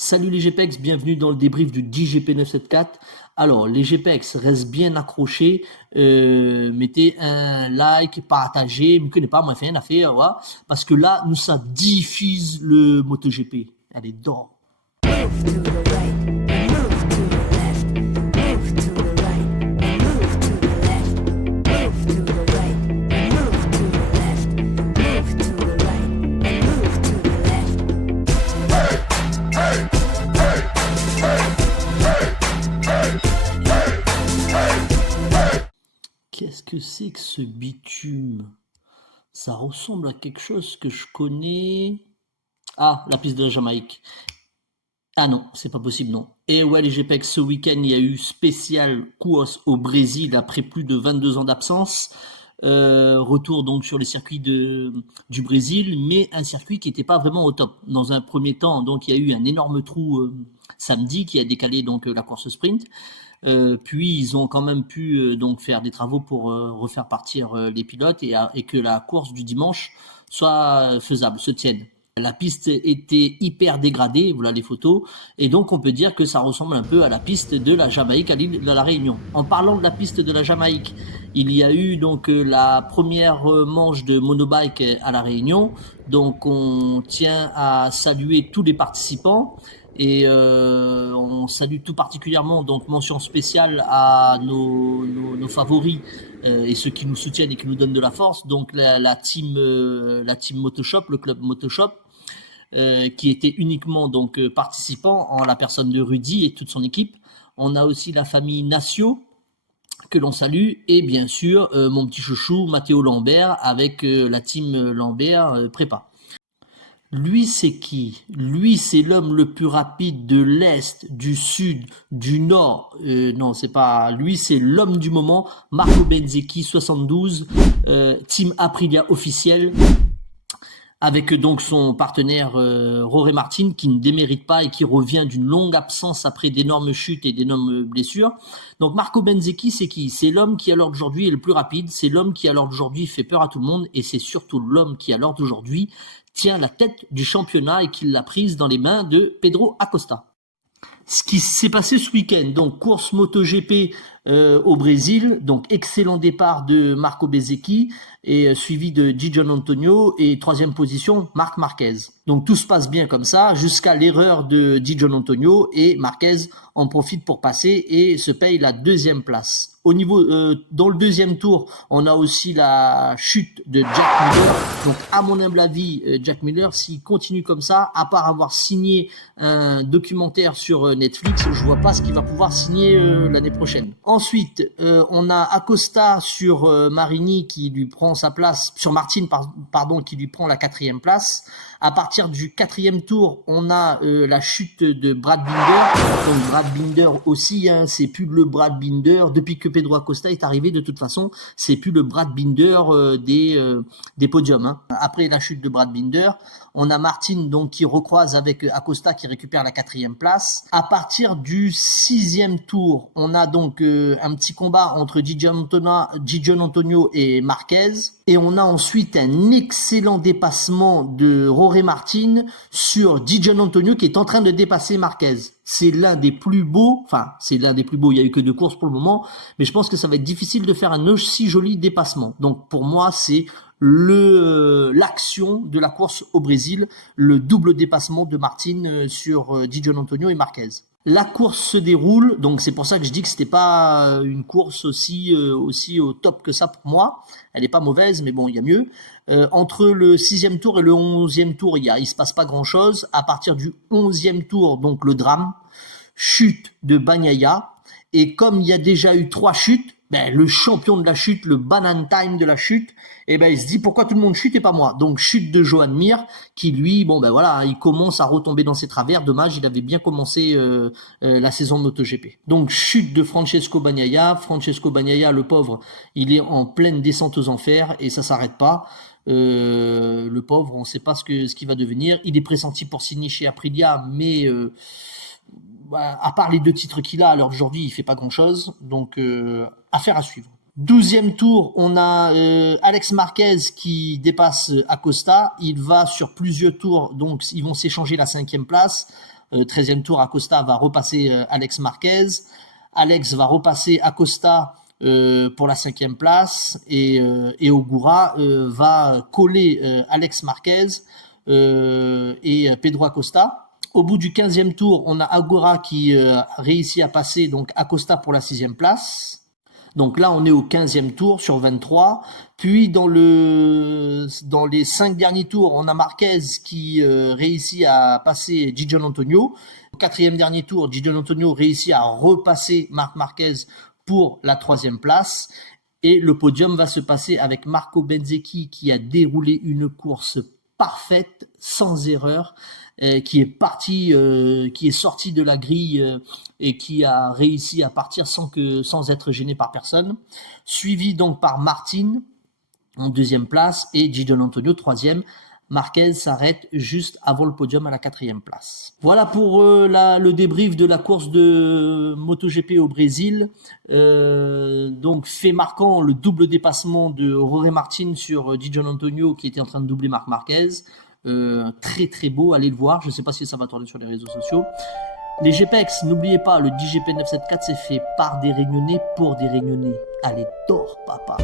Salut les GPEX, bienvenue dans le débrief du 10 GP 974. Alors, les GPEX restent bien accrochés. Mettez un like, partagez. Je ne connais pas, moi, fait un affaire, ouais, parce que là, nous, ça diffuse le MotoGP. Allez, dors. Move to the right, move to the left, move to the right, move to the left, move to the right, move to the left, move to the right, move to the left. Qu'est-ce que c'est que ce bitume? Ça ressemble à quelque chose que je connais. Ah, la piste de la Jamaïque. Ah non, c'est pas possible, non. Et ouais, les GPEX, ce week-end, il y a eu spécial course au Brésil après plus de 22 ans d'absence. Retour donc sur les circuits du Brésil, mais un circuit qui n'était pas vraiment au top. Dans un premier temps, donc il y a eu un énorme trou samedi qui a décalé donc la course sprint. Puis ils ont quand même pu donc faire des travaux pour refaire partir les pilotes et que la course du dimanche soit faisable, se tienne. La piste était hyper dégradée, voilà les photos, et donc on peut dire que ça ressemble un peu à la piste de la Jamaïque à l'île de la Réunion. En parlant de la piste de la Jamaïque, il y a eu donc la première manche de monobike à la Réunion, donc on tient à saluer tous les participants. Et on salue tout particulièrement, donc mention spéciale à nos favoris et ceux qui nous soutiennent et qui nous donnent de la force. Donc la team Motoshop, le club Motoshop, qui était uniquement donc participant en la personne de Rudy et toute son équipe. On a aussi la famille Nacio que l'on salue et bien sûr mon petit chouchou Matteo Lambert avec la team Lambert prépa. Lui, c'est qui? Lui, c'est l'homme le plus rapide de l'Est, du Sud, du Nord. Non, c'est pas... Lui, c'est l'homme du moment. Marco Bezzecchi, 72, Team Aprilia officiel, avec donc son partenaire Jorge Martin, qui ne démérite pas et qui revient d'une longue absence après d'énormes chutes et d'énormes blessures. Donc Marco Bezzecchi, c'est qui? C'est l'homme qui à l'heure d'aujourd'hui est le plus rapide, c'est l'homme qui à l'heure d'aujourd'hui fait peur à tout le monde, et c'est surtout l'homme qui à l'heure d'aujourd'hui tient la tête du championnat et qui l'a prise dans les mains de Pedro Acosta. Ce qui s'est passé ce week-end, donc course MotoGP au Brésil, donc excellent départ de Marco Bezzecchi et suivi de Di Giannantonio et troisième position Marc Marquez. Donc tout se passe bien comme ça jusqu'à l'erreur de Di Giannantonio et Marquez en profite pour passer et se paye la deuxième place. Au niveau dans le deuxième tour, on a aussi la chute de Jack Miller. Donc à mon humble avis, Jack Miller, s'il continue comme ça, à part avoir signé un documentaire sur Netflix, je vois pas ce qu'il va pouvoir signer l'année prochaine. Ensuite, on a Acosta sur Marini qui lui prend sa place, sur Martin pardon, qui lui prend la quatrième place. À partir du quatrième tour, on a la chute de Brad Binder. Donc Brad Binder aussi, hein, c'est plus le Brad Binder. Depuis que Pedro Acosta est arrivé, de toute façon, c'est plus le Brad Binder des podiums. Hein. Après la chute de Brad Binder, on a Martin donc qui recroise avec Acosta qui récupère la quatrième place. À partir du sixième tour, on a donc un petit combat entre Di Giannantonio et Marquez. Et on a ensuite un excellent dépassement de Jorge Martin sur Di Giannantonio qui est en train de dépasser Marquez. C'est l'un des plus beaux, il y a eu que 2 courses pour le moment, mais je pense que ça va être difficile de faire un aussi joli dépassement. Donc pour moi, c'est l'action de la course au Brésil, le double dépassement de Martin sur Di Giannantonio et Marquez. La course se déroule, donc c'est pour ça que je dis que c'était pas une course aussi au top que ça pour moi. Elle est pas mauvaise, mais bon, il y a mieux. Entre le 6e tour et le 11e tour, il se passe pas grand chose. À partir du 11e tour, donc le drame, chute de Bagnaia. Et comme il y a déjà eu 3 chutes, le champion de la chute, le Banana Time de la chute, il se dit pourquoi tout le monde chute et pas moi. Donc chute de Joan Mir qui lui, il commence à retomber dans ses travers. Dommage, il avait bien commencé la saison de MotoGP. Donc chute de Francesco Bagnaia. Francesco Bagnaia, le pauvre, il est en pleine descente aux enfers et ça s'arrête pas. Le pauvre, on ne sait pas ce qu'il va devenir. Il est pressenti pour signer chez Aprilia, mais à part les 2 titres qu'il a, alors aujourd'hui, il fait pas grand-chose. Donc, affaire à suivre. 12e tour, on a Alex Marquez qui dépasse Acosta. Il va sur plusieurs tours, donc ils vont s'échanger la 5e place. 13e tour, Acosta va repasser Alex Marquez. Alex va repasser Acosta pour la 5e place et Ogura va coller Alex Marquez et Pedro Acosta. Au bout du 15e tour, on a Ogura qui réussit à passer donc Acosta pour la 6e place. Donc là, on est au 15e tour sur 23. Puis dans les 5 derniers tours, on a Marquez qui réussit à passer Gigi Antonio. Au 4e dernier tour, Gigi Antonio réussit à repasser Marc Marquez pour la 3e place. Et le podium va se passer avec Marco Bezzecchi qui a déroulé une course parfaite, sans erreur, qui est sorti de la grille et qui a réussi à partir sans être gêné par personne. Suivi donc par Martin en 2e place et Gigi Antonio 3e. Marquez s'arrête juste avant le podium à la 4e place. Voilà pour le débrief de la course de MotoGP au Brésil. Donc fait marquant le double dépassement de Jorge Martin sur Gigi Antonio qui était en train de doubler Marc Marquez. Très très beau, allez le voir, je ne sais pas si ça va tourner sur les réseaux sociaux. Les GPEX, n'oubliez pas, le DGP 974 c'est fait par des Réunionnais pour des Réunionnais. Allez, dors papa.